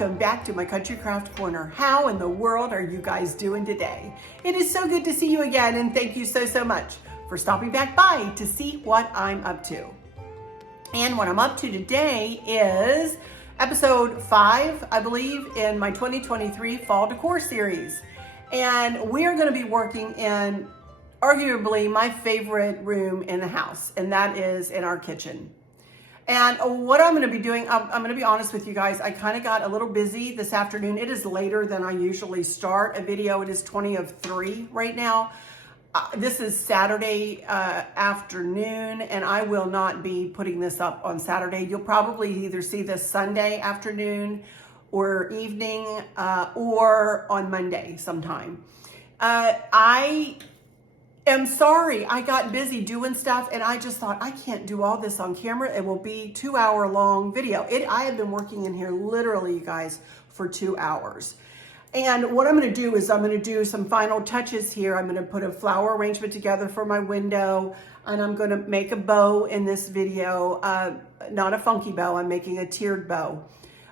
welcome back to my Country Craft Corner. How in the world are you guys doing today? It is so good to see you again, and thank you so much for stopping back by to see what I'm up to. And what I'm up to today is episode 5, I believe, in my 2023 Fall Decor series. And we are going to be working in arguably my favorite room in the house, and that is in our kitchen. And what I'm going to be doing, I'm going to be honest with you guys, I kind of got a little busy this afternoon. It is later than I usually start a video. It is 20 of 3 right now. This is Saturday afternoon, and I will not be putting this up on Saturday. You'll probably either see this Sunday afternoon or evening or on Monday sometime. I'm sorry, I got busy doing stuff and I just thought I can't do all this on camera. It will be 2-hour long video. I have been working in here literally, you guys, for 2 hours. And what I'm going to do is I'm going to do some final touches here. I'm going to put a flower arrangement together for my window, and I'm going to make a bow in this video. Not a funky bow, I'm making a tiered bow.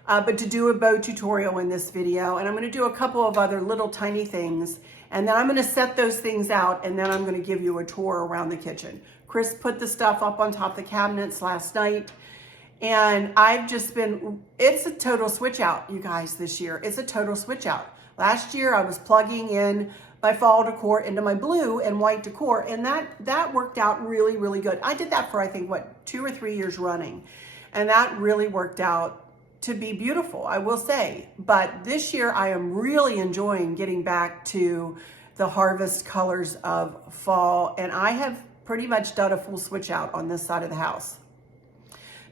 But to do a bow tutorial in this video, and I'm going to do a couple of other little tiny things. And then I'm going to set those things out, and then I'm going to give you a tour around the kitchen. Chris put the stuff up on top of the cabinets last night, and I've just been, it's a total switch out, you guys, this year. It's a total switch out. Last year, I was plugging in my fall decor into my blue and white decor, and that worked out really good. I did that for, I think, 2 or 3 years running, and that really worked out to be beautiful, I will say. But this year I am really enjoying getting back to the harvest colors of fall, and I have pretty much done a full switch out on this side of the house.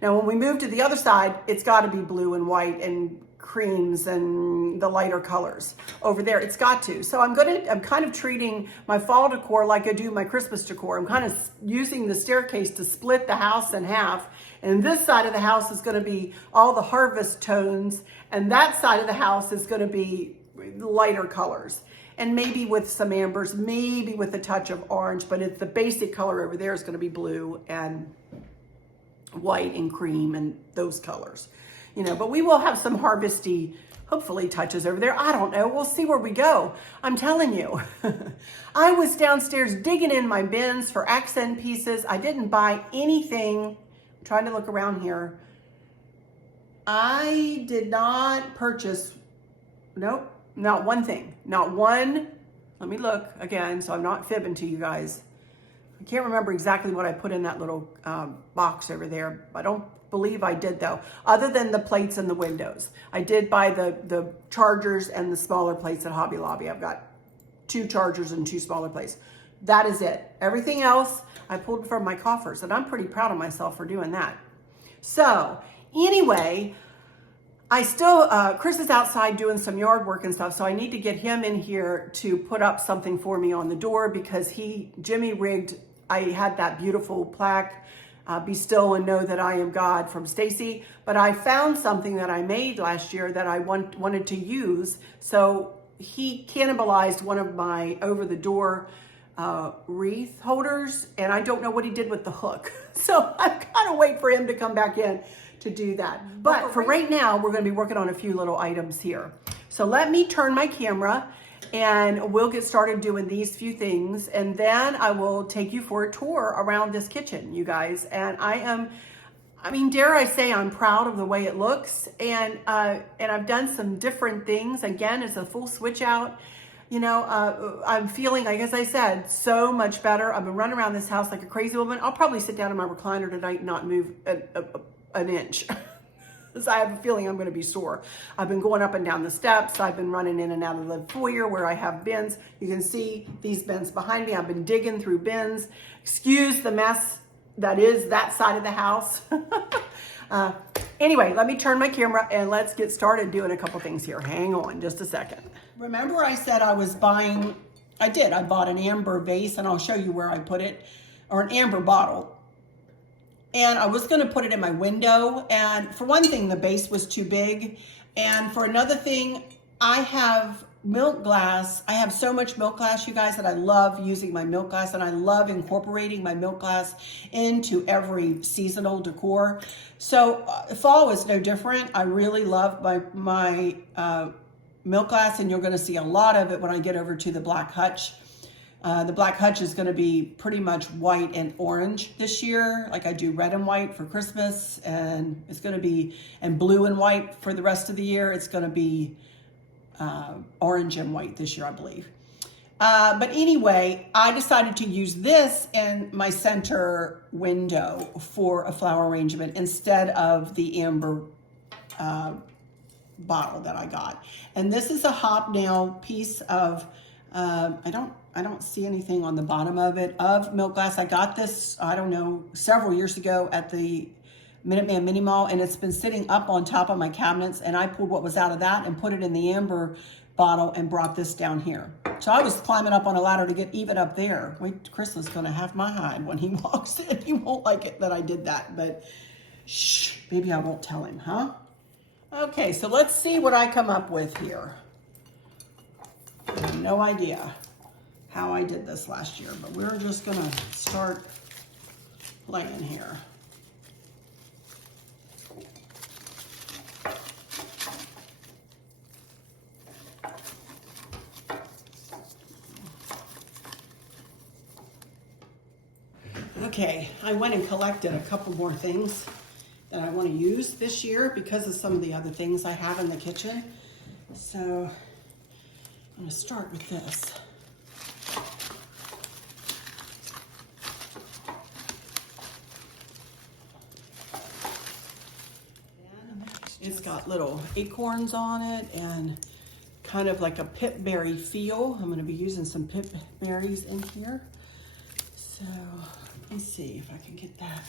Now when we move to the other side, it's got to be blue and white and creams and the lighter colors over there. It's got to. So I'm kind of treating my fall decor like I do my Christmas decor. I'm kind of using the staircase to split the house in half. And this side of the house is going to be all the harvest tones, and that side of the house is going to be lighter colors. And maybe with some ambers, maybe with a touch of orange, but it's the basic color over there is going to be blue and white and cream and those colors. You know, but we will have some harvesty, hopefully, touches over there. I don't know. We'll see where we go. I'm telling you. I was downstairs digging in my bins for accent pieces. I didn't buy anything. I'm trying to look around here. I did not purchase, nope, not one thing. Not one. Let me look again so I'm not fibbing to you guys. I can't remember exactly what I put in that little box over there. I don't believe I did, though, other than the plates and the windows. I did buy the chargers and the smaller plates at Hobby Lobby. I've got 2 chargers and 2 smaller plates. That is it. Everything else I pulled from my coffers, and I'm pretty proud of myself for doing that. So anyway, I still, Chris is outside doing some yard work and stuff, so I need to get him in here to put up something for me on the door because Jimmy rigged, I had that beautiful plaque, Be Still and Know That I Am God from Stacy, but I found something that I made last year that I wanted to use, so he cannibalized one of my over-the-door wreath holders, and I don't know what he did with the hook. So I've got to wait for him to come back in to do that. But for right now, we're going to be working on a few little items here. So let me turn my camera and we'll get started doing these few things, and then I will take you for a tour around this kitchen, you guys. And I mean, dare I say, I'm proud of the way it looks, and I've done some different things. Again, it's a full switch out. You know, I'm feeling, like, as I said, so much better. I've been running around this house like a crazy woman. I'll probably sit down in my recliner tonight and not move an inch. Because I have a feeling I'm going to be sore. I've been going up and down the steps. I've been running in and out of the foyer where I have bins. You can see these bins behind me. I've been digging through bins. Excuse the mess that is that side of the house. Anyway, let me turn my camera and let's get started doing a couple things here. Hang on just a second. Remember I said I was buying, I bought an amber vase, and I'll show you where I put it, or an amber bottle. And I was going to put it in my window, and for one thing, the base was too big, and for another thing, I have milk glass. I have so much milk glass, you guys, that I love using my milk glass, and I love incorporating my milk glass into every seasonal decor. So fall is no different. I really love my milk glass, and you're going to see a lot of it when I get over to the black hutch. The black hutch is going to be pretty much white and orange this year, like I do red and white for Christmas, and it's going to be, and blue and white for the rest of the year. It's going to be orange and white this year, I believe. But anyway, I decided to use this in my center window for a flower arrangement instead of the amber bottle that I got. And this is a hobnail piece of, I don't see anything on the bottom of it, of milk glass. I got this, I don't know, several years ago at the Minuteman Mini Mall, and it's been sitting up on top of my cabinets, and I pulled what was out of that and put it in the amber bottle and brought this down here. So I was climbing up on a ladder to get even up there. Wait, Chris is gonna have my hide when he walks in. He won't like it that I did that, but shh, maybe I won't tell him, huh? Okay, so let's see what I come up with here. I have no idea how I did this last year, but we're just gonna start playing here. Okay, I went and collected a couple more things that I want to use this year because of some of the other things I have in the kitchen. So I'm going to start with this. It's got little acorns on it and kind of like a pip berry feel. I'm going to be using some pip berries in here. So let me see if I can get that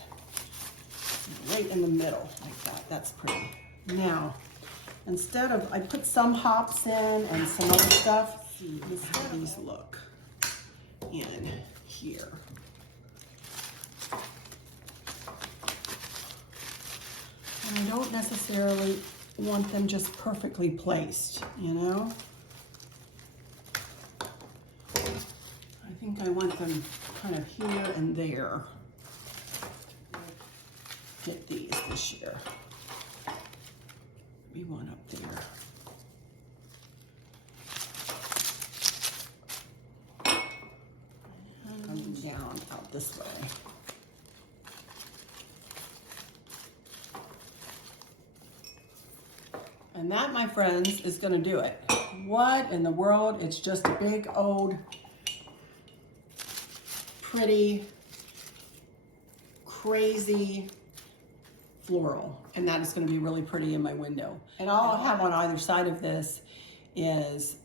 right in the middle like that. That's pretty. Now, instead of, I put some hops in and some other stuff. Let's see how these look in here. And I don't necessarily want them just perfectly placed, you know? I think I want them kind of here and there. Get these this year. Maybe one up there. And coming down out this way. And that, my friends, is going to do it. What in the world? It's just a big old pretty, crazy floral, and that is going to be really pretty in my window. And all I'll have on either side of this is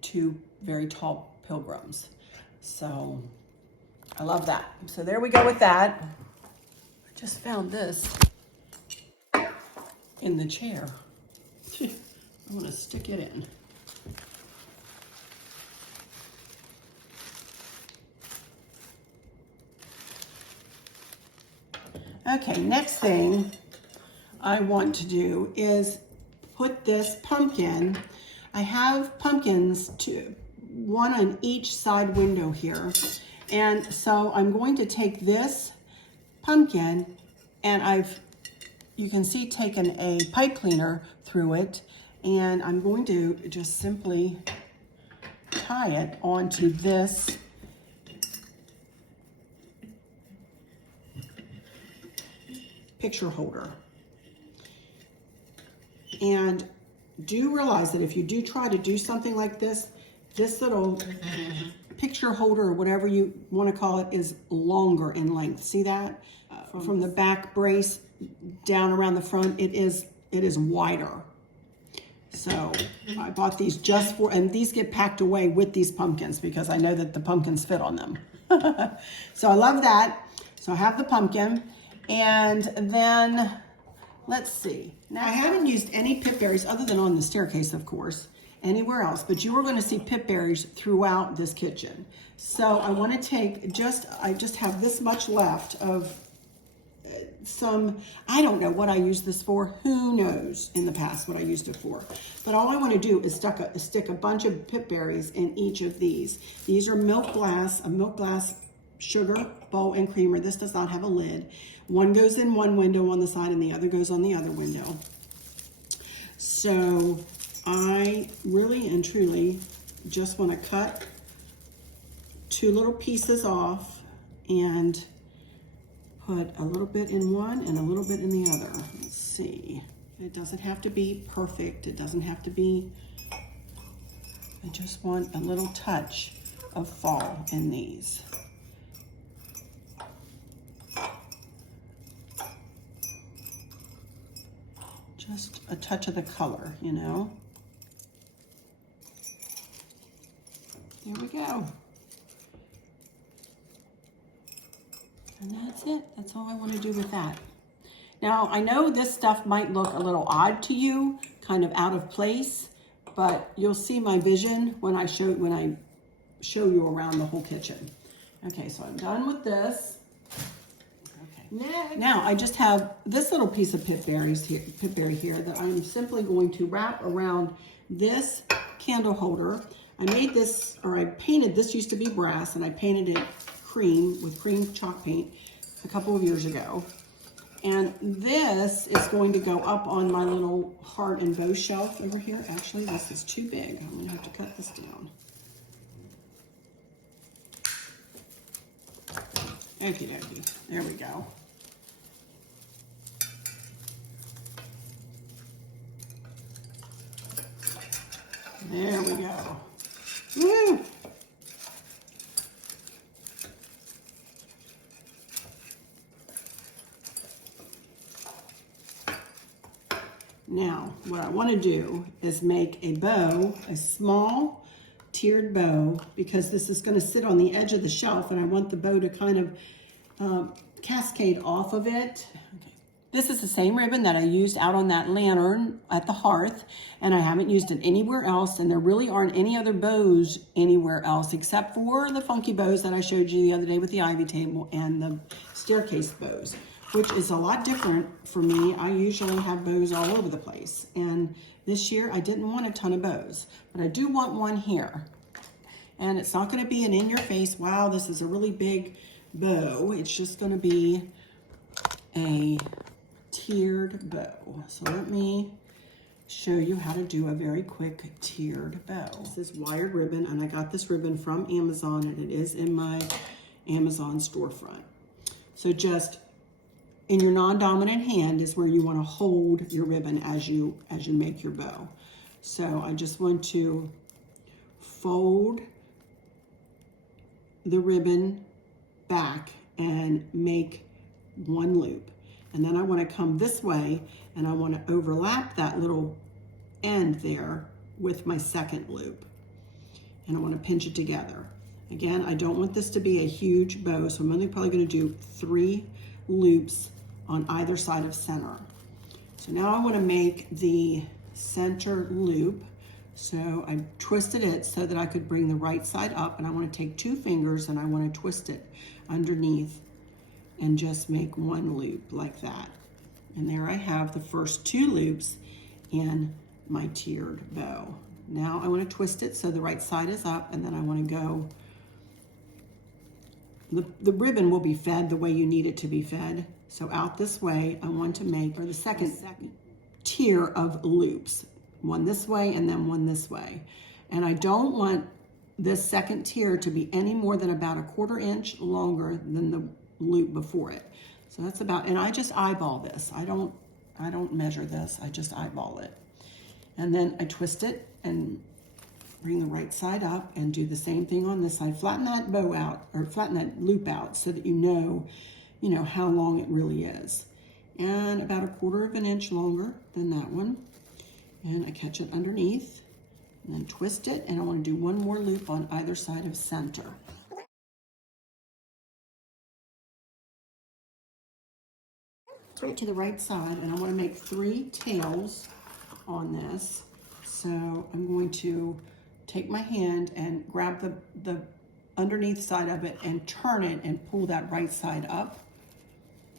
two very tall pilgrims. So I love that. So there we go with that. I just found this in the chair. I'm going to stick it in. Okay, next thing I want to do is put this pumpkin. I have pumpkins, one on each side window here. And so I'm going to take this pumpkin and you can see, taken a pipe cleaner through it. And I'm going to just simply tie it onto this picture holder. And do realize that if you do try to do something like this, this little picture holder or whatever you want to call it is longer in length. See that? From the back brace down around the front, it is wider. So I bought these just for, and these get packed away with these pumpkins because I know that the pumpkins fit on them. So I love that. So I have the pumpkin. And then, let's see. Now, I haven't used any pip berries other than on the staircase, of course, anywhere else. But you are going to see pip berries throughout this kitchen. So I want to take I just have this much left of some, I don't know what I use this for. Who knows in the past what I used it for. But all I want to do is stick a bunch of pip berries in each of these. These are a milk glass sugar bowl and creamer. This does not have a lid. One goes in one window on the side and the other goes on the other window. So I really and truly just want to cut 2 little pieces off and put a little bit in one and a little bit in the other. Let's see. It doesn't have to be perfect. It doesn't have to be, I just want a little touch of fall in these. Just a touch of the color, you know. There we go. And that's it. That's all I want to do with that. Now, I know this stuff might look a little odd to you, kind of out of place, but you'll see my vision when I show you around the whole kitchen. Okay, so I'm done with this. Okay. Next. Now, I just have this little piece of pip berry here that I'm simply going to wrap around this candle holder. I made this, or I painted, this used to be brass, and I painted it cream with cream chalk paint a couple of years ago. And this is going to go up on my little heart and bow shelf over here. Actually, this is too big. I'm gonna have to cut this down. Okie dokie, there we go. There we go. Woo! Now, what I want to do is make a bow, a small tiered bow, because this is going to sit on the edge of the shelf and I want the bow to kind of cascade off of it. Okay. This is the same ribbon that I used out on that lantern at the hearth, and I haven't used it anywhere else, and there really aren't any other bows anywhere else except for the funky bows that I showed you the other day with the ivy table and the staircase bows, which is a lot different for me. I usually have bows all over the place. And this year I didn't want a ton of bows, but I do want one here. And it's not gonna be an in-your-face, wow, this is a really big bow. It's just gonna be a tiered bow. So let me show you how to do a very quick tiered bow. This is wired ribbon, and I got this ribbon from Amazon, and it is in my Amazon storefront. So just in your non-dominant hand is where you want to hold your ribbon as you make your bow. So I just want to fold the ribbon back and make one loop. And then I want to come this way and I want to overlap that little end there with my second loop. And I want to pinch it together. Again, I don't want this to be a huge bow, so I'm only probably going to do 3 loops on either side of center. So now I want to make the center loop. So I twisted it so that I could bring the right side up, and I want to take 2 fingers and I want to twist it underneath and just make one loop like that. And there I have the first 2 loops in my tiered bow. Now I want to twist it so the right side is up, and then I want to go, the ribbon will be fed the way you need it to be fed. So out this way, I want to make the second tier of loops. One this way and then one this way. And I don't want this second tier to be any more than about a 1/4 inch longer than the loop before it. So that's about, and I just eyeball this. I don't measure this, I just eyeball it. And then I twist it and bring the right side up and do the same thing on this side. Flatten that bow out, or flatten that loop out so that you know how long it really is. And about a 1/4 inch longer than that one. And I catch it underneath and then twist it, and I want to do one more loop on either side of center. Right to the right side, and I want to make 3 tails on this. So I'm going to take my hand and grab the underneath side of it and turn it and pull that right side up.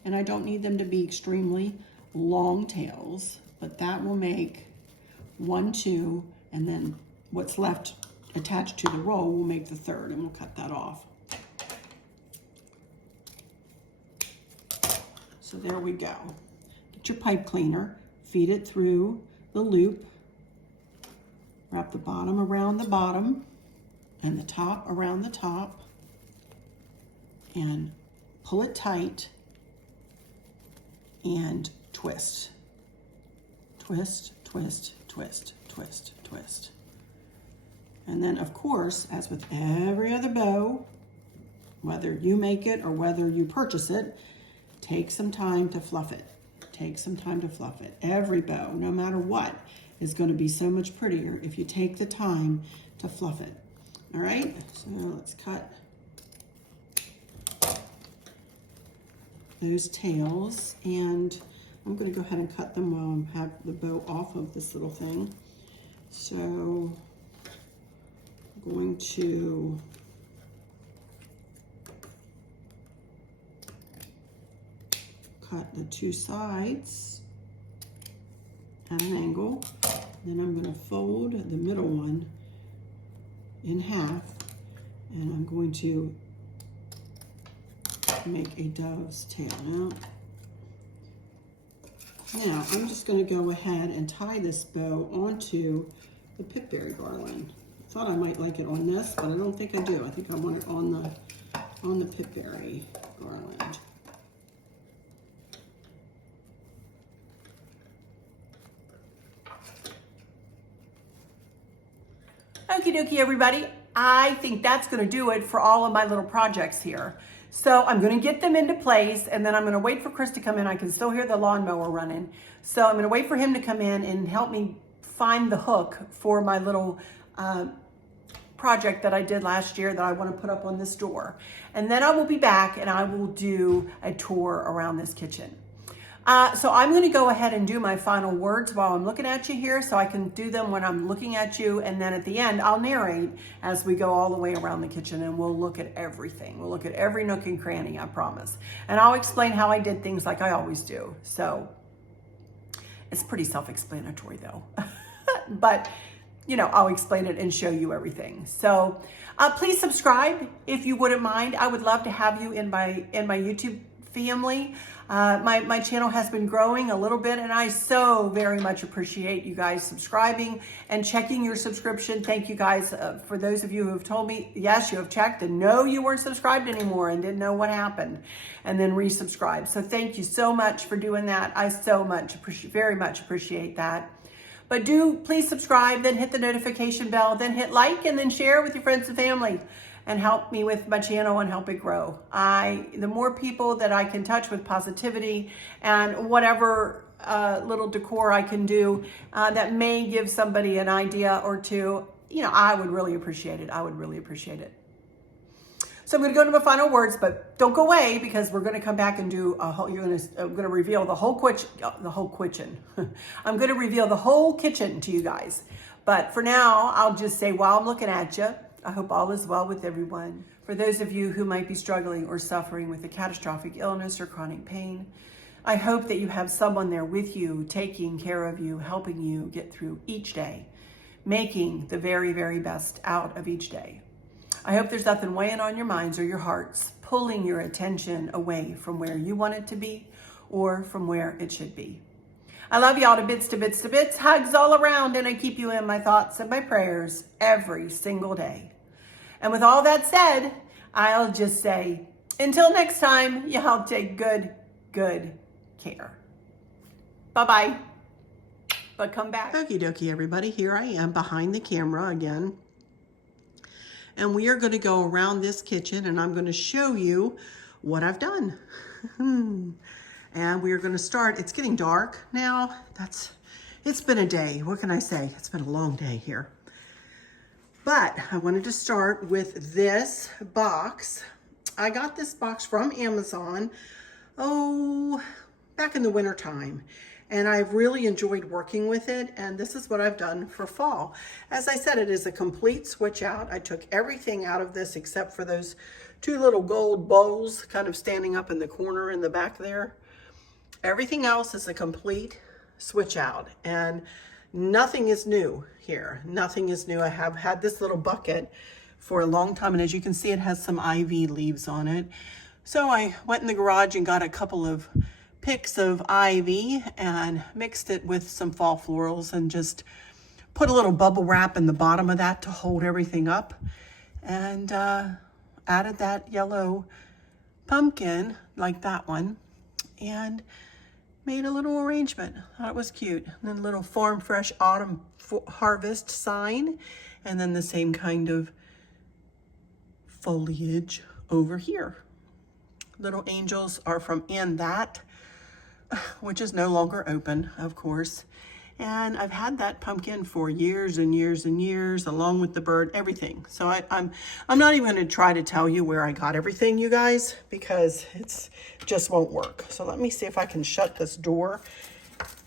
And I don't need them to be extremely long tails, but that will make 1, 2, and then what's left attached to the roll will make the third, and we'll cut that off. So there we go. Get your pipe cleaner, feed it through the loop, wrap the bottom around the bottom, and the top around the top, and pull it tight, and twist. Twist, twist, twist, twist, twist. And then, of course, as with every other bow, whether you make it or whether you purchase it, take some time to fluff it. Take some time to fluff it. Every bow, no matter what, is going to be so much prettier if you take the time to fluff it. All right, so let's cut those tails, and I'm going to go ahead and cut them while I have the bow off of this little thing. So I'm going to cut the 2 sides at an angle. Then I'm going to fold the middle one in half, and I'm going to make a dove's tail. Now I'm just going to go ahead and tie this bow onto the Pip Berry garland. I thought I might like it on this, but I don't think I do. I think I want it on the Pip Berry garland. Okie dokie, everybody. I think that's going to do it for all of my little projects here. So I'm going to get them into place, and then I'm going to wait for Chris to come in. I can still hear the lawnmower running. So I'm going to wait for him to come in and help me find the hook for my little project that I did last year that I want to put up on this door. And then I will be back and I will do a tour around this kitchen. So I'm going to go ahead and do my final words while I'm looking at you here, so I can do them when I'm looking at you, and then at the end I'll narrate as we go all the way around the kitchen, and we'll look at everything. We'll look at every nook and cranny, I promise. And I'll explain how I did things like I always do. So it's pretty self-explanatory though. But you know, I'll explain it and show you everything. So please subscribe if you wouldn't mind. I would love to have you in my YouTube family. My channel has been growing a little bit, and I so very much appreciate you guys subscribing and checking your subscription. Thank you guys for those of you who have told me, yes, you have checked, and no, you weren't subscribed anymore and didn't know what happened, and then resubscribed. So thank you so much for doing that. I so much very much appreciate that. But do please subscribe, then hit the notification bell, then hit like, and then share with your friends and family, and help me with my channel and help it grow. The more people that I can touch with positivity and whatever little decor I can do that may give somebody an idea or two, you know, I would really appreciate it. I would really appreciate it. So I'm going to go to my final words, but don't go away, because we're going to come back and do a whole. I'm going to reveal the whole kitchen. I'm going to reveal the whole kitchen to you guys. But for now, I'll just say, while I'm looking at you, I hope all is well with everyone. For those of you who might be struggling or suffering with a catastrophic illness or chronic pain, I hope that you have someone there with you, taking care of you, helping you get through each day, making the very, very best out of each day. I hope there's nothing weighing on your minds or your hearts, pulling your attention away from where you want it to be or from where it should be. I love y'all to bits, to bits, to bits. Hugs all around, and I keep you in my thoughts and my prayers every single day. And with all that said, I'll just say, until next time, y'all take good care. Bye-bye. But come back. Okie dokie, everybody. Here I am behind the camera again. And we are going to go around this kitchen, and I'm going to show you what I've done. And we are going to start. It's getting dark now. It's been a day. What can I say? It's been a long day here. But I wanted to start with this box. I got this box from Amazon, back in the winter time. And I've really enjoyed working with it, and this is what I've done for fall. As I said, it is a complete switch out. I took everything out of this except for those 2 little gold bowls kind of standing up in the corner in the back there. Everything else is a complete switch out, and nothing is new here. Nothing is new. I have had this little bucket for a long time, and as you can see, it has some ivy leaves on it. So I went in the garage and got a couple of picks of ivy and mixed it with some fall florals and just put a little bubble wrap in the bottom of that to hold everything up, and added that yellow pumpkin like that one and made a little arrangement. Thought it was cute. And then a little Farm Fresh Autumn Harvest sign, and then the same kind of foliage over here. Little angels are from In That, which is no longer open, of course. And I've had that pumpkin for years and years and years, along with the bird, everything. So I'm not even going to try to tell you where I got everything, you guys, because it just won't work. So let me see if I can shut this door.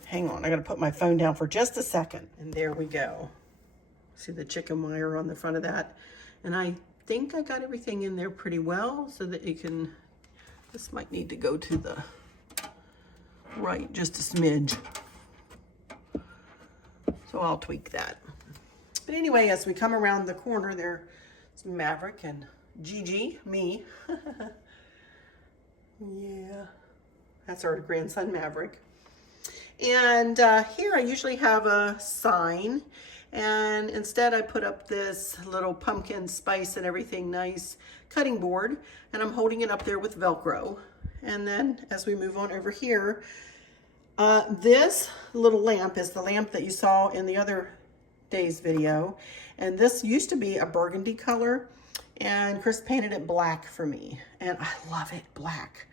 Hang on, I got to put my phone down for just a second. And there we go. See the chicken wire on the front of that. And I think I got everything in there pretty well so that you can, this might need to go to the right just a smidge. So I'll tweak that. But anyway, as we come around the corner, there's Maverick and Gigi, me. Yeah, that's our grandson Maverick. And here I usually have a sign, and instead I put up this little pumpkin spice and everything nice cutting board, and I'm holding it up there with Velcro. And then as we move on over here, this little lamp is the lamp that you saw in the other day's video. And this used to be a burgundy color, and Chris painted it black for me. And I love it black.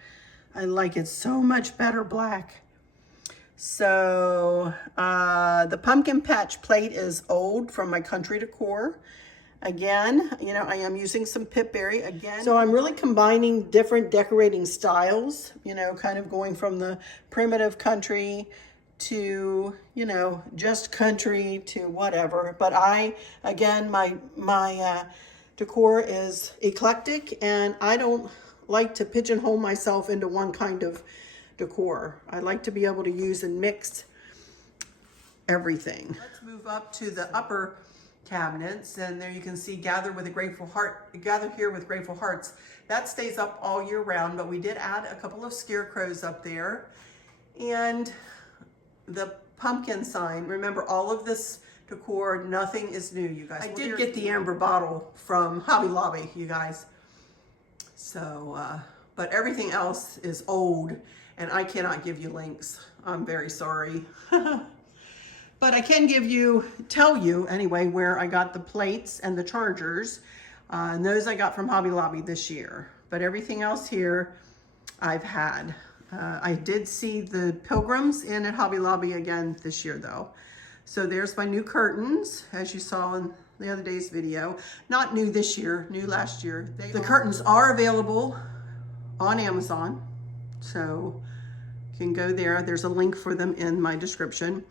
I like it so much better black. So the pumpkin patch plate is old from my Country Decor. Again, you know, I am using some Pip Berry again. So I'm really combining different decorating styles, you know, kind of going from the primitive country to, you know, just country to whatever. But again, my decor is eclectic, and I don't like to pigeonhole myself into one kind of decor. I like to be able to use and mix everything. Let's move up to the upper cabinets, and there you can see Gather with a Grateful Heart, Gather Here with Grateful Hearts. That stays up all year round, but we did add a couple of scarecrows up there. And the pumpkin sign, remember all of this decor, nothing is new, you guys. I did get the amber bottle from Hobby Lobby, you guys. So, but everything else is old, and I cannot give you links. I'm very sorry. But I can tell you anyway, where I got the plates and the chargers. And those I got from Hobby Lobby this year. But everything else here I've had. I did see the pilgrims in at Hobby Lobby again this year though. So there's my new curtains, as you saw in the other day's video. Not new this year, new last year. The curtains are available on Amazon. So you can go there. There's a link for them in my description.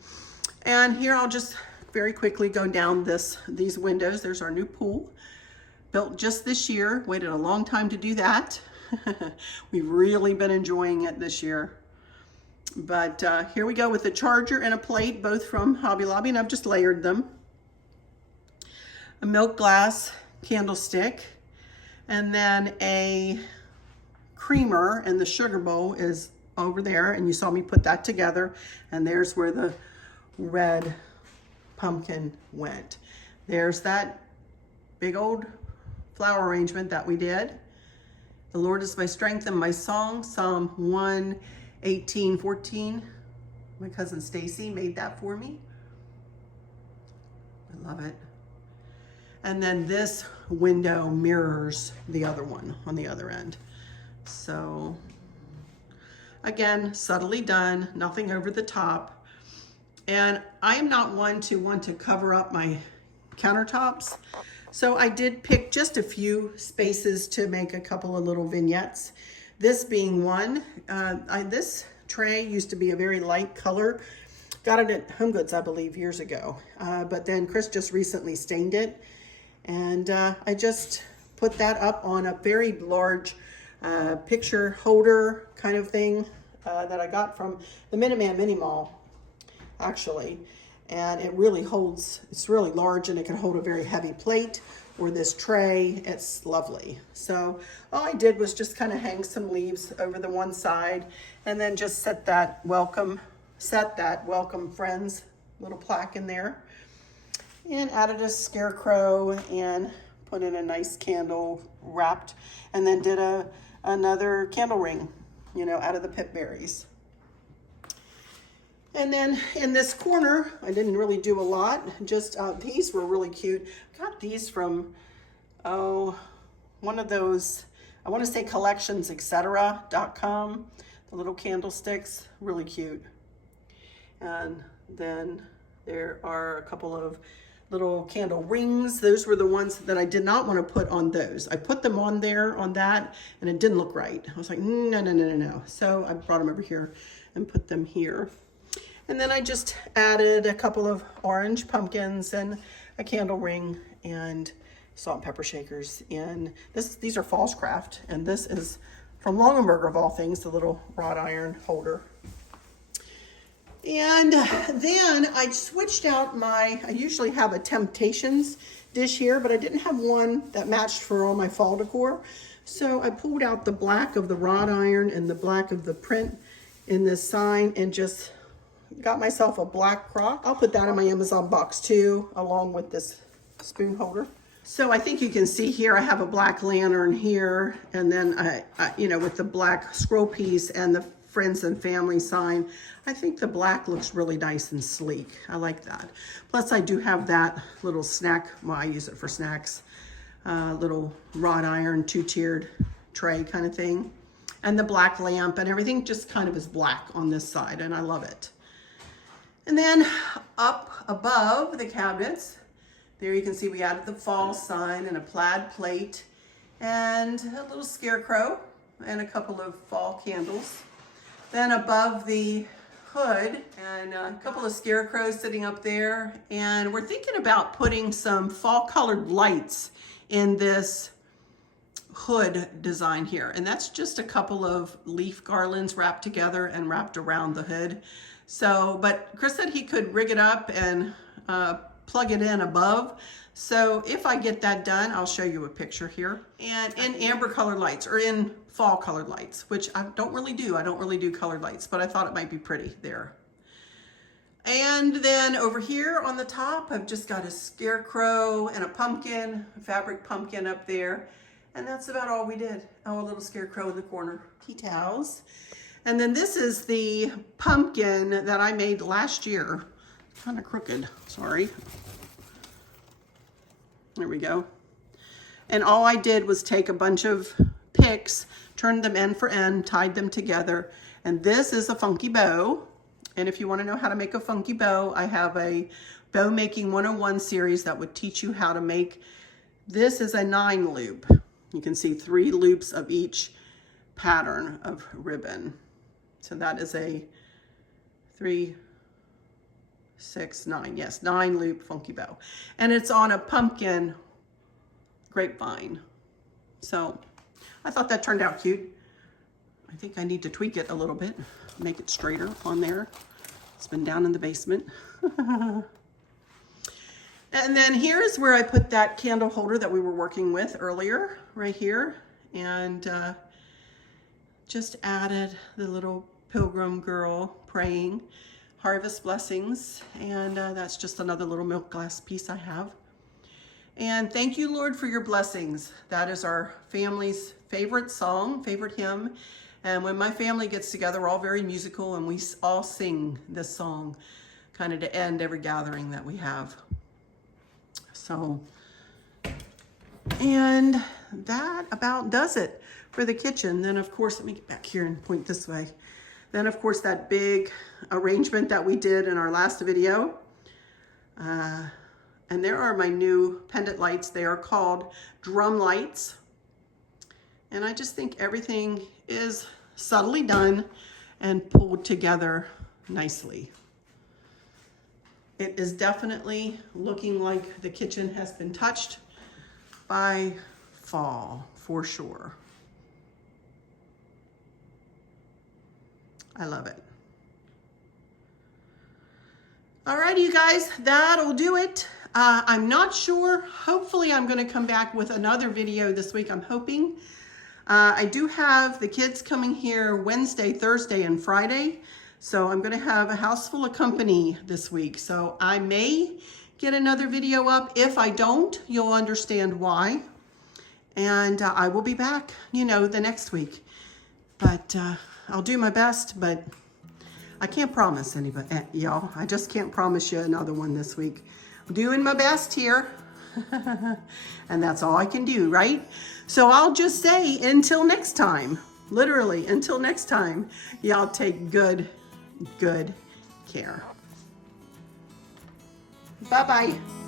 And here I'll just very quickly go down these windows. There's our new pool, built just this year. Waited a long time to do that. We've really been enjoying it this year. But here we go with the charger and a plate, both from Hobby Lobby, and I've just layered them. A milk glass candlestick, and then a creamer, and the sugar bowl is over there, and you saw me put that together, and there's where the red pumpkin went. There's that big old flower arrangement that we did. The Lord is my strength and my song, Psalm 118:14. My cousin Stacy made that for me. I love it. And then this window mirrors the other one on the other end. So again, subtly done, nothing over the top. And I am not one to want to cover up my countertops. So I did pick just a few spaces to make a couple of little vignettes. This being one. This tray used to be a very light color. Got it at HomeGoods, I believe, years ago. But then Chris just recently stained it. And I just put that up on a very large picture holder kind of thing. that I got from the Minuteman Mini Mall, actually. And it really holds, it's really large and it can hold a very heavy plate or this tray. It's lovely. So all I did was just kind of hang some leaves over the one side and then just set that welcome friends little plaque in there, and added a scarecrow and put in a nice candle wrapped, and then did another candle ring, you know, out of the pip berries. And then in this corner, I didn't really do a lot, just these were really cute. Got these from, one of those, I want to say collections.etc.com, the little candlesticks, really cute. And then there are a couple of little candle rings. Those were the ones that I did not want to put on those. I put them on there on that and it didn't look right. I was like, no. So I brought them over here and put them here. And then I just added a couple of orange pumpkins and a candle ring and salt and pepper shakers. And these are Falls Craft, and this is from Longenberger of all things, the little wrought iron holder. And then I switched out I usually have a Temptations dish here, but I didn't have one that matched for all my fall decor. So I pulled out the black of the wrought iron and the black of the print in this sign and just got myself a black crock. I'll put that in my Amazon box too, along with this spoon holder. So I think you can see here, I have a black lantern here, and then I you know, with the black scroll piece and the friends and family sign. I think the black looks really nice and sleek. I like that. Plus I do have that little snack, well, I use it for snacks, little wrought iron, two-tiered tray kind of thing. And the black lamp and everything just kind of is black on this side, and I love it. And then up above the cabinets, there you can see we added the fall sign and a plaid plate and a little scarecrow and a couple of fall candles. Then above the hood, and a couple of scarecrows sitting up there. And we're thinking about putting some fall colored lights in this hood design here. And that's just a couple of leaf garlands wrapped together and wrapped around the hood. So, but Chris said he could rig it up and plug it in above. So if I get that done, I'll show you a picture here. And in amber colored lights, or in fall colored lights, which I don't really do. I don't really do colored lights, but I thought it might be pretty there. And then over here on the top, I've just got a scarecrow and a pumpkin, a fabric pumpkin up there. And that's about all we did. Oh, a little scarecrow in the corner. Tea towels. And then this is the pumpkin that I made last year. Kind of crooked, sorry. There we go. And all I did was take a bunch of picks, turned them end for end, tied them together. And this is a funky bow. And if you want to know how to make a funky bow, I have a Bow Making 101 series that would teach you how to make. This is a 9 loop. You can see 3 loops of each pattern of ribbon. So that is a 3, 6, 9, yes, 9 loop funky bow. And it's on a pumpkin grapevine. So I thought that turned out cute. I think I need to tweak it a little bit, make it straighter on there. It's been down in the basement. And then here's where I put that candle holder that we were working with earlier, right here. And just added the little pilgrim girl praying, harvest blessings. And that's just another little milk glass piece I have. And thank you, Lord, for your blessings. That is our family's favorite song, favorite hymn. And when my family gets together, we're all very musical, and we all sing this song kind of to end every gathering that we have. So, and that about does it for the kitchen. Then, of course, let me get back here and point this way. Then, of course, that big arrangement that we did in our last video. And there are my new pendant lights. They are called drum lights. And I just think everything is subtly done and pulled together nicely. It is definitely looking like the kitchen has been touched by fall, for sure. I love it. Alrighty, you guys, that'll do it. I'm not sure. Hopefully I'm going to come back with another video this week. I'm hoping. I do have the kids coming here Wednesday, Thursday, and Friday. So I'm going to have a house full of company this week. So I may get another video up. If I don't, you'll understand why. And I will be back, you know, the next week. But I'll do my best, but I can't promise anybody, y'all. I just can't promise you another one this week. I'm doing my best here. And that's all I can do, right? So I'll just say until next time, literally until next time, y'all take good care. Bye-bye.